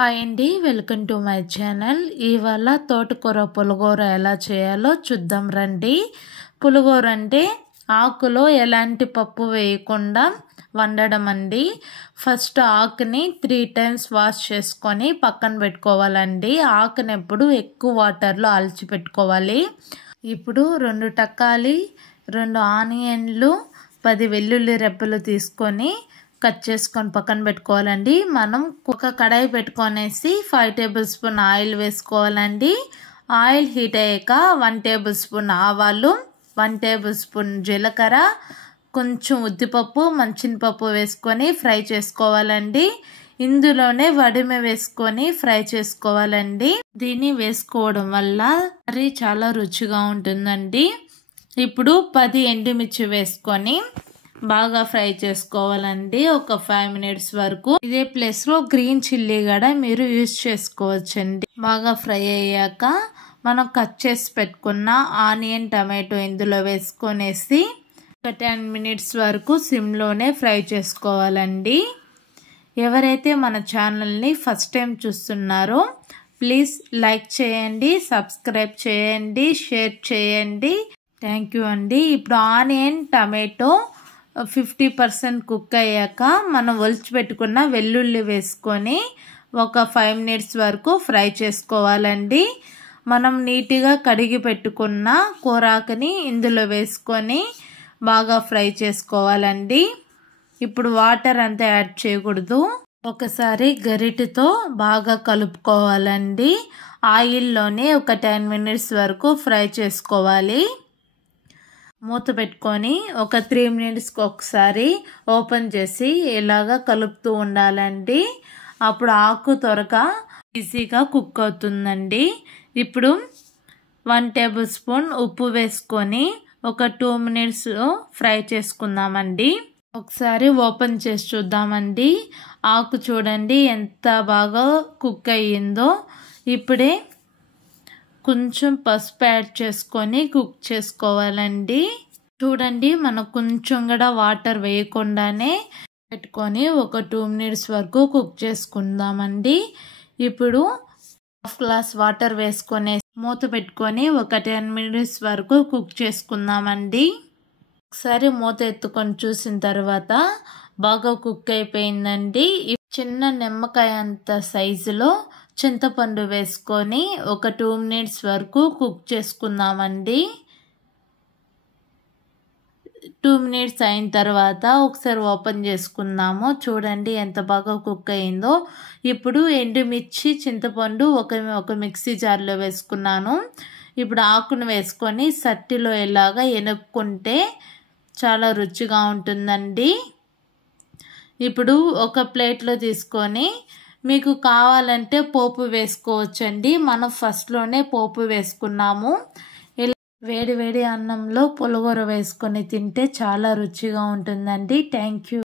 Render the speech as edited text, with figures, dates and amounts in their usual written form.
Hi అండి, welcome to my channel. ఇవాళ తోటకూర పులిహోర ఎలా చేయాలో చూద్దాం రండి. పులిహోర అంటే ఆకులో ఎలాంటి పప్పు వేయకుండా వండడం అండి. ఫస్ట్ ఆకుని 3 times వాష్ చేసుకొని పక్కన పెట్టుకోవాలండి. ఆకుని ఎప్పుడు ఎక్కువ వాటర్లో అలచి పెట్టుకోవాలి. ఇప్పుడు 2 తక్కాలి, 2 ఆనియన్లు, 10 వెల్లుల్లి రెబ్బలు తీసుకొని కట్ చేసుకొని పక్కన పెట్టుకోవాలండి. మనం ఒక కడాయి పెట్టుకొనేసి 5 tablespoon ఆయిల్ వేసుకోవాలండి. ఆయిల్ హీట్ అయ్యాక 1 tablespoon ఆవాలు, 1 tablespoon జీలకర్ర, కొంచెం ఉద్దిపప్పు, మంచినపప్పు వేసుకొని ఫ్రై చేసుకోవాలండి. ఇందులోనే వడిమి వేసుకొని ఫ్రై చేసుకోవాలండి. దీన్ని వేసుకోవడం వల్ల కర్రీ చాలా రుచిగా ఉంటుందండి. ఇప్పుడు 10 ఎండుమిర్చి వేసుకొని బాగా ఫ్రై చేసుకోవాలండి ఒక 5 minutes వరకు. ఇదే ప్లేస్ లో గ్రీన్ చిల్లీ కూడా మీరు యూజ్ చేసుకోవచ్చండి. బాగా ఫ్రై అయ్యాక మనం కట్ చేసి పెట్టుకున్న ఆనియన్, టమాటో ఇందులో వేసుకొనేసి ఒక 10 minutes వరకు సిమ్ లోనే ఫ్రై చేసుకోవాలండి. ఎవరైతే మన ఛానల్ని ఫస్ట్ టైం చూస్తున్నారో ప్లీజ్ లైక్ చేయండి, సబ్స్క్రైబ్ చేయండి, షేర్ చేయండి. థ్యాంక్ యూ అండి. ఇప్పుడు ఆనియన్, టమాటో 50% కుక్ అయ్యాక మనం ఒలిచి పెట్టుకున్న వెల్లుల్లి వేసుకొని ఒక 5 minutes వరకు ఫ్రై చేసుకోవాలండి. మనం నీట్గా కడిగి పెట్టుకున్న కూరాకుని ఇందులో వేసుకొని బాగా ఫ్రై చేసుకోవాలండి. ఇప్పుడు వాటర్ అంతా యాడ్ చేయకూడదు. ఒకసారి గరిటెతో బాగా కలుపుకోవాలండి. ఆయిల్లోనే ఒక 10 minutes వరకు ఫ్రై చేసుకోవాలి. మూత పెట్టుకొని ఒక 3 minutesకి ఒకసారి ఓపెన్ చేసి ఇలాగా కలుపుతూ ఉండాలండి. అప్పుడు ఆకు త్వరగా ఈజీగా కుక్ అవుతుందండి. ఇప్పుడు 1 tablespoon ఉప్పు వేసుకొని ఒక 2 minutes ఫ్రై చేసుకుందామండి. ఒకసారి ఓపెన్ చేసి చూద్దామండి. ఆకు చూడండి ఎంత బాగా కుక్ అయ్యిందో. ఇప్పుడే కొంచెం పసుపు యాడ్ చేసుకొని కుక్ చేసుకోవాలండి. చూడండి, మనం కొంచెం కూడా వాటర్ వేయకుండానే పెట్టుకొని ఒక 2 minutes వరకు కుక్ చేసుకుందామండి. ఇప్పుడు 1/2 glass వాటర్ వేసుకొని మూత పెట్టుకొని ఒక 10 minutes వరకు కుక్ చేసుకుందామండి. ఒకసారి మూత ఎత్తుకొని చూసిన తర్వాత బాగా కుక్ అయిపోయిందండి. చిన్న నిమ్మకాయ అంత సైజులో చింతపండు వేసుకొని ఒక 2 minutes వరకు కుక్ చేసుకుందామండి. 2 minutes అయిన తర్వాత ఒకసారి ఓపెన్ చేసుకుందాము. చూడండి ఎంత బాగా కుక్ అయిందో. ఇప్పుడు ఎండుమిర్చి, చింతపండు ఒక మిక్సీ జార్లో వేసుకున్నాను. ఇప్పుడు ఆకును వేసుకొని సట్టిలో ఇలాగా ఎనుపుకుంటే చాలా రుచిగా ఉంటుందండి. ఇప్పుడు ఒక ప్లేట్లో తీసుకొని మీకు కావాలంటే పోపు వేసుకోవచ్చండి. మనం ఫస్ట్లోనే పోపు వేసుకున్నాము. ఇలా వేడి వేడి అన్నంలో పులిహోర వేసుకొని తింటే చాలా రుచిగా ఉంటుందండి. Thank you.